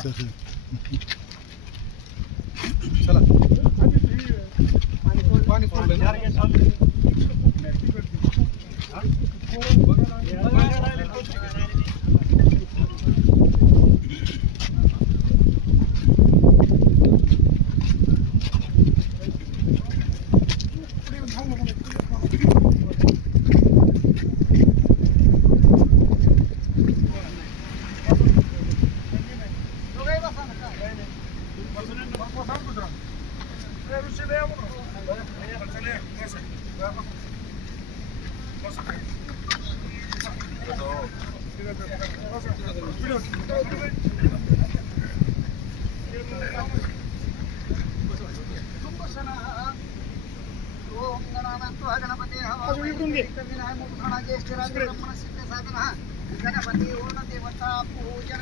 असं असं. चला पाणी सोडलं ना? ओम गणानात्वा गणपते हवा ज्येष्ठ राजे ब्रह्मण सिद्ध साधन गणपती ओर्ण देवता पूजन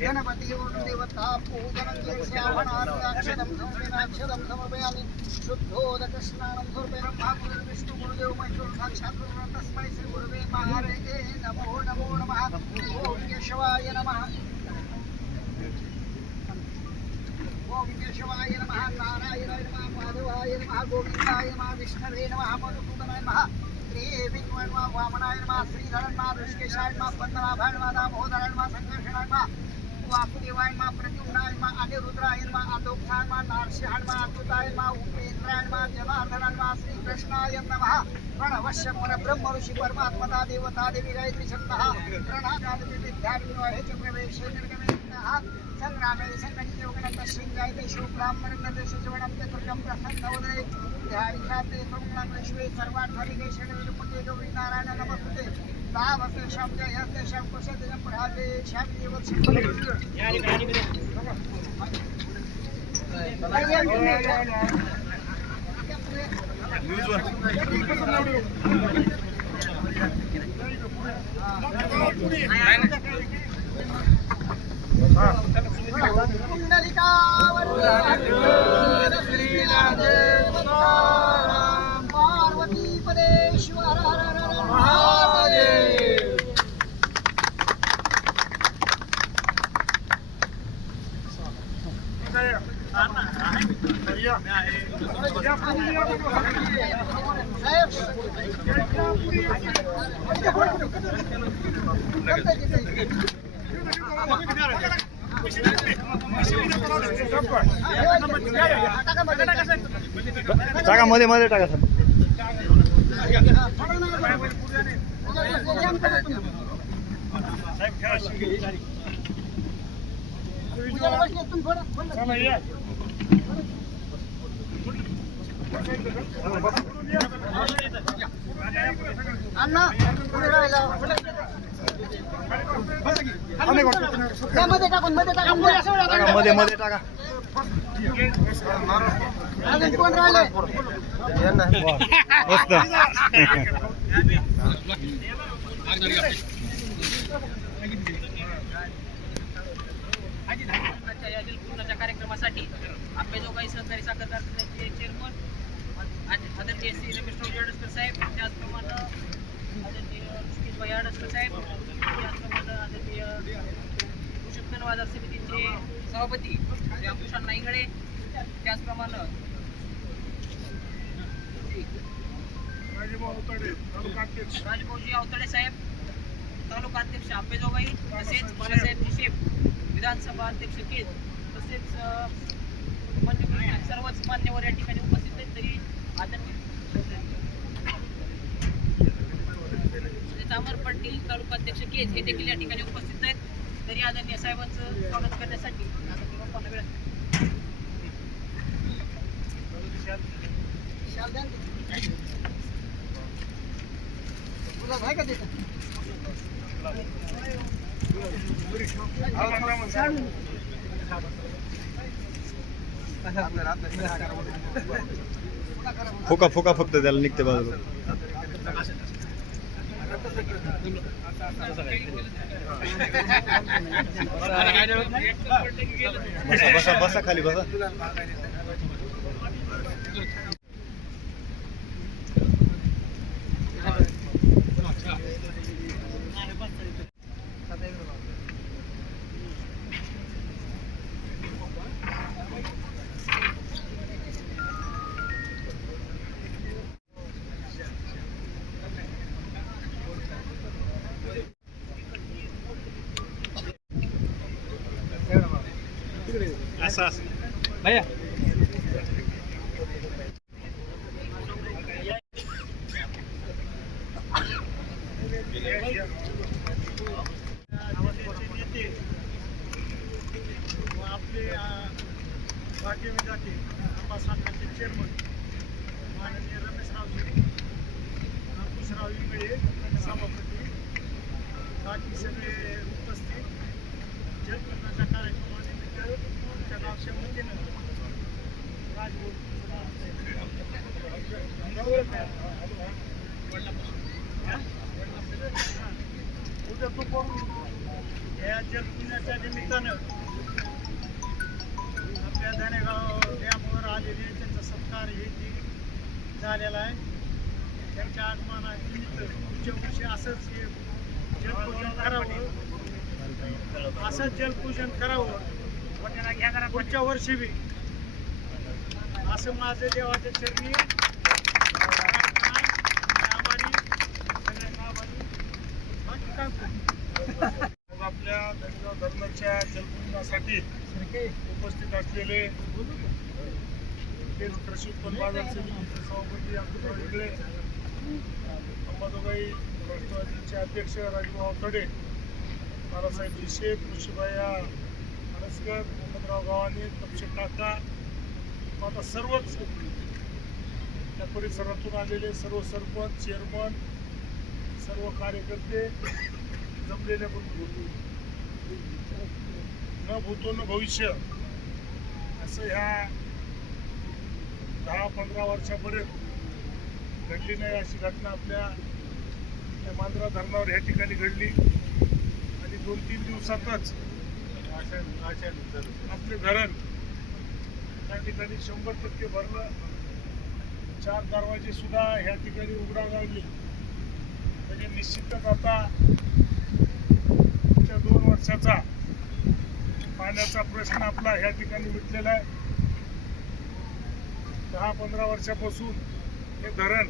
गणपती ओर्ण देवता पूजन श्रावणाक्षदं समर्पयाक्षदं समर्पयामि शुद्धोदक स्नानं समर्पयामि महागुरु विष्णु गुरुदेव महेश्वर साक्षात् गुरुः तस्मै श्री गुरुवे महारेते नमो नमो नमः. ओम केशवाय नमः ओम केशवाय नमः नारायणाय नमः माधवाय नमः गोविंदाय नमः विष्णवे नमः मधुसूदनाय नमः। श्रीविष्णुवाय नमः वामनाय नमः श्रीधराय नमः ऋषिकेशाय नमः पद्मनाभाय नमः दामोदराय नमः संकर्षणाय नमः वासुदेवाय नमः प्रद्युम्नाय नमः अनिरुद्राय नमः अदोक्षाय नमः नारसिंहाय नमः अच्युताय नमः उपेन्द्राय नमः जनार्दनाय नमः श्रीकृष्णाय नमः। प्रणवश्य ब्रह्म ऋषी परमात्मता देवता देवी गायत्री शब्दः प्रणहाकादि विद्यार्थिनो हे प्रवेशे निर्गमेनः संग्रामे संगणिते योगनंतर श्रींगायते शिवब्राह्मणं शिवणं चतुर्गं प्रसन्नवदे ध्यानिशाते त्वं विश्वे सर्वार्थारिके षड्विमुखे गौरी नारायण नमस्ते. तावसे शब्द यस्य शब्दशतेन प्रहाते هنالك والله मध्ये मध्ये टाका सर. मध्ये मध्ये टाका. पुढे असं टाका टाका. मध्ये सहकारी साखर कारखान्याचे चेअरमन आदरणीय श्री रमेश साहेब त्याचप्रमाणे आदरणीय सुनीलभाई साहेब त्याचप्रमाणे आदरणीय कृषी उत्पन्न बाजार समितीचे सभापती अंकुशान नाईगडे. त्याचप्रमाणे राजभाऊजी अवतडे साहेब तालुका अध्यक्ष आंबेजोगाई तसेच बाळासाहेब निशेप विधानसभा अध्यक्ष केज तसेच सर्वच मान्यवर या ठिकाणी उपस्थित आहेत तरी आदरणीय तसेच अमर पाटील तालुका अध्यक्ष केज हे देखील या ठिकाणी उपस्थित आहेत. तरी आदरणीय साहेबांचं स्वागत करण्यासाठी आदरणीय बाप्पांना वेळ. फुका फुका फक्त त्याला निघते बाजूला. बसा बसा बसा खाली बसा. Yeah. या निमित्तानं आपल्या डॅमवर आलेले त्यांचा सत्कार हे झालेला आहे त्यांच्या आगमनानिमित्त पुढच्या वर्षी असंच हे जलपूजन करावं असंच जलपूजन करावं पुढच्या वर्षी बी. असं माझं देवाच्या चरणी प्रार्थना आहे. आभारी सगळ्यांना आभारी बाकी काय बोलू? मग आपल्या धनेगाव धरणाच्या जलपूजनासाठी उपस्थित असलेले तेच कृषी उत्पन्न बाजार समितीचे सभापती अब्दुलराव वेगळे अंबाजोगाई राष्ट्रवादीचे अध्यक्ष राजभाऊ तडे बाळासाहेब भिशे कृषीबाया अरसकर मोहम्मदराव गावाने तपशील काका आता सर्वच त्या परिसरातून आलेले सर्व सरपंच चेअरमन सर्व कार्यकर्ते जमलेल्या बंधू न भूतो न भविष्य. असं ह्या दहा पंधरा वर्षापर्यंत घडली नाही अशी घटना आपल्या मांजरा धरणावर ह्या ठिकाणी घडली. आणि दोन तीन दिवसातच आपले धरण त्या ठिकाणी शंभर टक्के भरलं. चार दरवाजे सुद्धा ह्या ठिकाणी उघडा लागले. म्हणजे निश्चितच आता दोन वर्षाचा पाण्याचा प्रश्न आपला ह्या ठिकाणी मिटलेला आहे. दहा पंधरा वर्षापासून हे धरण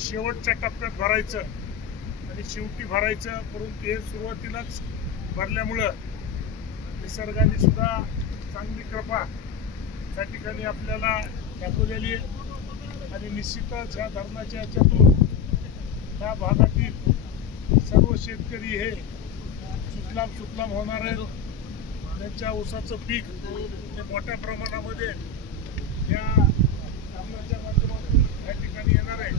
शेवटच्या टप्प्यात भरायचं आणि शेवटी भरायचं परंतु हे सुरुवातीलाच भरल्यामुळं निसर्गाने सुद्धा चांगली कृपा त्या ठिकाणी आपल्याला दाखवलेली आहे. आणि निश्चितच ह्या धरणाच्या याच्यातून त्या भागातील सर्व शेतकरी हे सुजलाम सुफलाम होणार आहेत. त्यांच्या ऊसाचं पीक हे मोठ्या प्रमाणामध्ये या धरणाच्या माध्यमातून या ठिकाणी येणार आहे.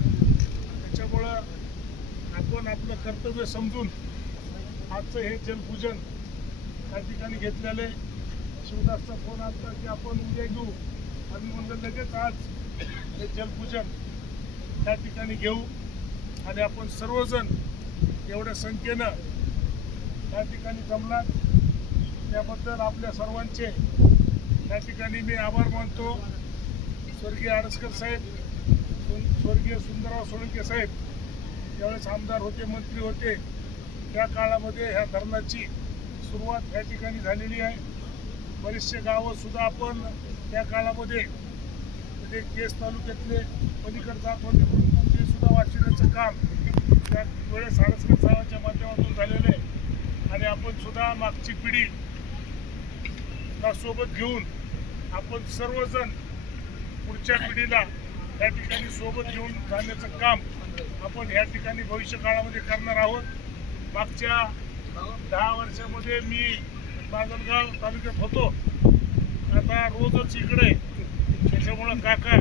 त्याच्यामुळं आपण आपलं कर्तव्य समजून आजचं हे जलपूजन त्या ठिकाणी घेतलेलं आहे. शिवदासचा फोन आला की आपण उद्या घेऊ आम्ही म्हणलं लगेच आज हे जलपूजन त्या ठिकाणी घेऊ. आणि आपण सर्वजण एवढ्या संख्येनं त्या ठिकाणी जमलात. त्याबद्दल आपल्या सर्वांचे त्या ठिकाणी मी आभार मानतो. स्वर्गीय आडसकर साहेब स्वर्गीय सुंदरराव सोळंके साहेब ज्यावेळेस आमदार होते मंत्री होते त्या काळामध्ये ह्या धरणाची सुरुवात ह्या ठिकाणी झालेली आहे. बरेचसे गावंसुद्धा आपण त्या काळामध्ये म्हणजे केस तालुक्यातले पलीकडे जात होते परंतु ते सुद्धा वाचवण्याचं काम त्यावेळेस आडसकर साहेबांच्या माध्यमातून झालेलं आहे. आणि आपण सुद्धा मागची पिढी ला सोबत घेऊन आपण सर्वजण पुढच्या पिढीला या ठिकाणी सोबत घेऊन जाण्याचं काम आपण या ठिकाणी भविष्य काळामध्ये करणार आहोत. मागच्या दहा वर्षामध्ये मी माजलगाव तालुक्यात होतो. आता रोजच इकडे त्याच्यामुळं काका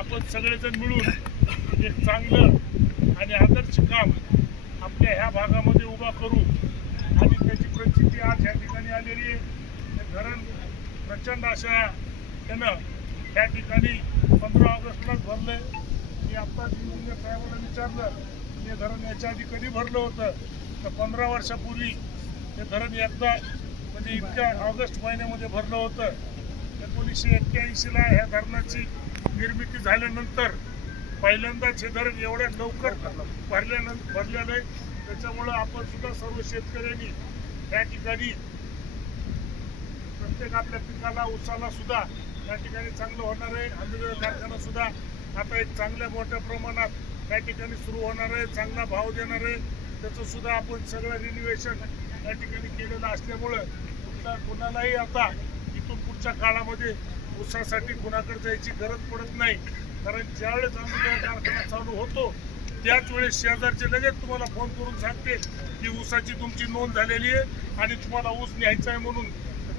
आपण सगळेजण मिळून एक चांगलं आणि आदर्श काम आपल्या ह्या भागामध्ये उभा करू आणि त्याची प्रचिती आज ह्या ठिकाणी आलेली आहे. धरण प्रचंड अशा त्यानं त्या ठिकाणी पंधरा ऑगस्टलाच भरलंय. मी आत्ताच इंजिनियर साहेबांना विचारलं हे धरण याच्या आधी कधी भरलं होतं? तर पंधरा वर्षापूर्वी हे धरण एकदा म्हणजे इतक्या ऑगस्ट महिन्यामध्ये भरलं होतं. एकोणीसशे एक्क्याऐंशीला ह्या धरणाची निर्मिती झाल्यानंतर पहिल्यांदाच हे धरण एवढ्या लवकर भरल्यानंतर भरलेलं आहे. त्याच्यामुळं आपण सुद्धा सर्व शेतकऱ्यांनी या ठिकाणी प्रत्येक आपल्या पिकाला उसाला सुद्धा या ठिकाणी चांगलं होणार आहे. आंबेडकर कारखाना सुद्धा आता एक चांगल्या मोठ्या प्रमाणात त्या ठिकाणी सुरू होणार आहे. चांगला भाव देणार आहे. त्याचं सुद्धा आपण सगळं रिन्युएशन या ठिकाणी केलेलं असल्यामुळं कुठला कुणालाही आता इथून पुढच्या पुढच्या काळामध्ये ऊसासाठी कुणाकडे जायची गरज पडत नाही. कारण ज्यावेळेस आंबेजोगाई कारखाना चालू होतो त्याच वेळेस शेजारचे लगेच तुम्हाला फोन करून सांगते की ऊसाची तुमची नोंद झालेली आहे आणि तुम्हाला ऊस न्यायचा आहे म्हणून.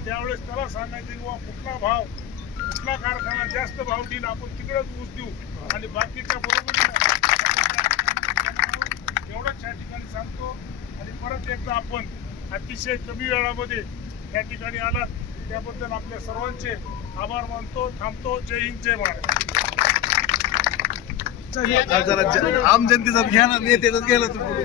त्यावेळेस त्याला सांगायचं की बुवा कुठला भाव कुठला कारखाना जास्त भाव देईल आपण तिकडेच ऊस देऊ. आणि बाकीच्या बरोबर एवढंच या ठिकाणी सांगतो. आणि परत एकदा आपण अतिशय कमी वेळामध्ये या ठिकाणी आलात. त्याबद्दल आपल्या सर्वांचे आभार मानतो. थांबतो. जय हिंद जय महाराज आम जनतेचा घ्या ना नेत्याचाच गेला तुम्ही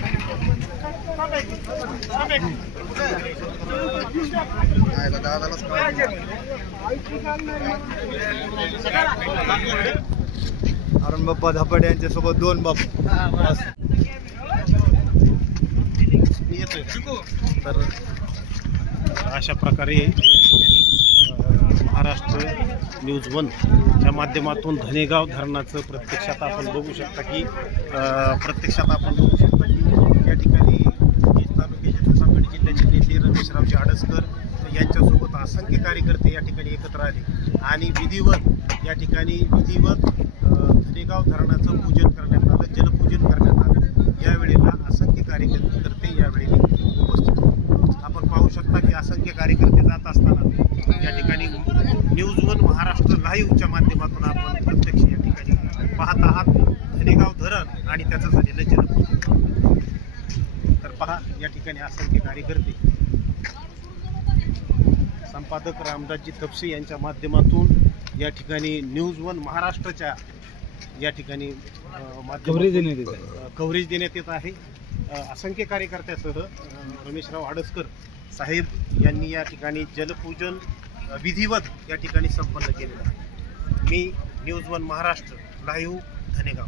अरुण बाप्पा धापाडे यांच्या सोबत दोन बाप. तर अशा प्रकारे या ठिकाणी महाराष्ट्र न्यूज वनच्या माध्यमातून धनेगाव धरणाचं प्रत्यक्षात आपण बघू शकता की प्रत्यक्षात आपण बघू शकता की या ठिकाणी वीज तालुक्याचे सांगली जिल्ह्याचे नेते रमेशरावजी आडसकर यांच्यासोबत असंख्य कार्यकर्ते या ठिकाणी एकत्र आले. आणि विधिवत या ठिकाणी विधिवत धनेगाव धरणाचं पूजन करण्यात आलं जलपूजन करण्यात आलं. यावेळेला असंख्य कार्यकर्ते यावेळी उपस्थित होते. आपण पाहू शकता की असंख्य कार्यकर्ते जात असताना या ठिकाणी न्यूज वन महाराष्ट्र लाईव्हच्या माध्यमातून आपण प्रत्यक्ष या ठिकाणी पाहत आहात. धनेगाव धरण आणि त्याचं झालेलं जलपूजन. तर पहा या ठिकाणी असंख्य कार्यकर्ते संपादक रामदासजी तपसे यांच्या माध्यमातून या ठिकाणी न्यूज वन महाराष्ट्राच्या या ठिकाणी कव्हरेज देण्यात येत आहे. कव्हरेज देण्यात येत आहे. असंख्य कार्यकर्त्यासह रमेशराव आडसकर साहेब यांनी या ठिकाणी जलपूजन विधिवत या ठिकाणी संपन्न केलेलं आहे. मी news one Maharashtra live Dhanegaon.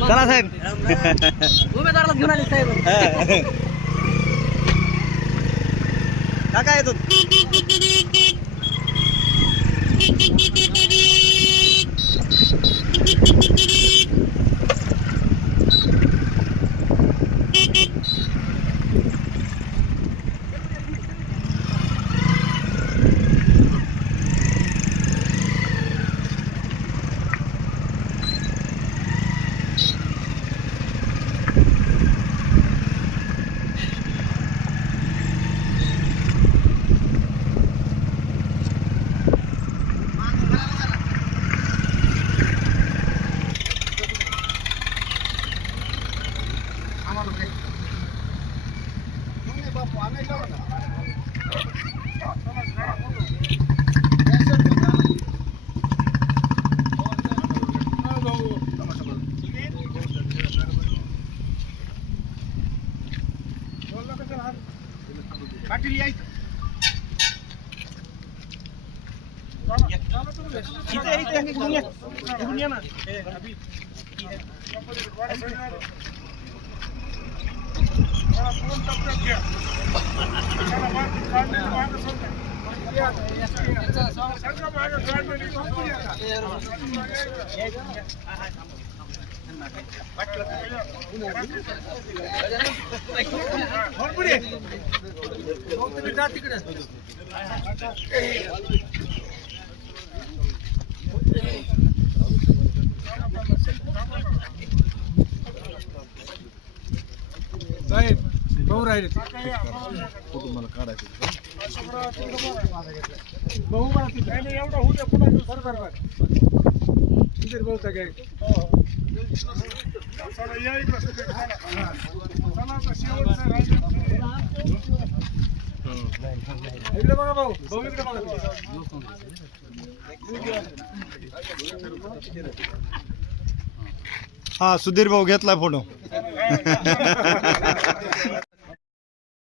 चला साहेब. उमेदवाराला घेऊन आले साहेब. काका येतो Thank you. साहेब भाऊ राहिले कुटुंबाला काढायचं भाऊ एवढं होऊ द्या पुन्हा. बरोबर सुधीर भाऊ सगळे चला या इकडं सगळे. चला. चला आता शेवटचं राहिलं. इकडे बघा भाऊ भाऊ इकडे बघा हा सुधीर भाऊ घेतलाय फोटो